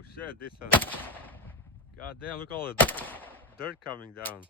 Oh shit, this God damn, look all the dirt coming down.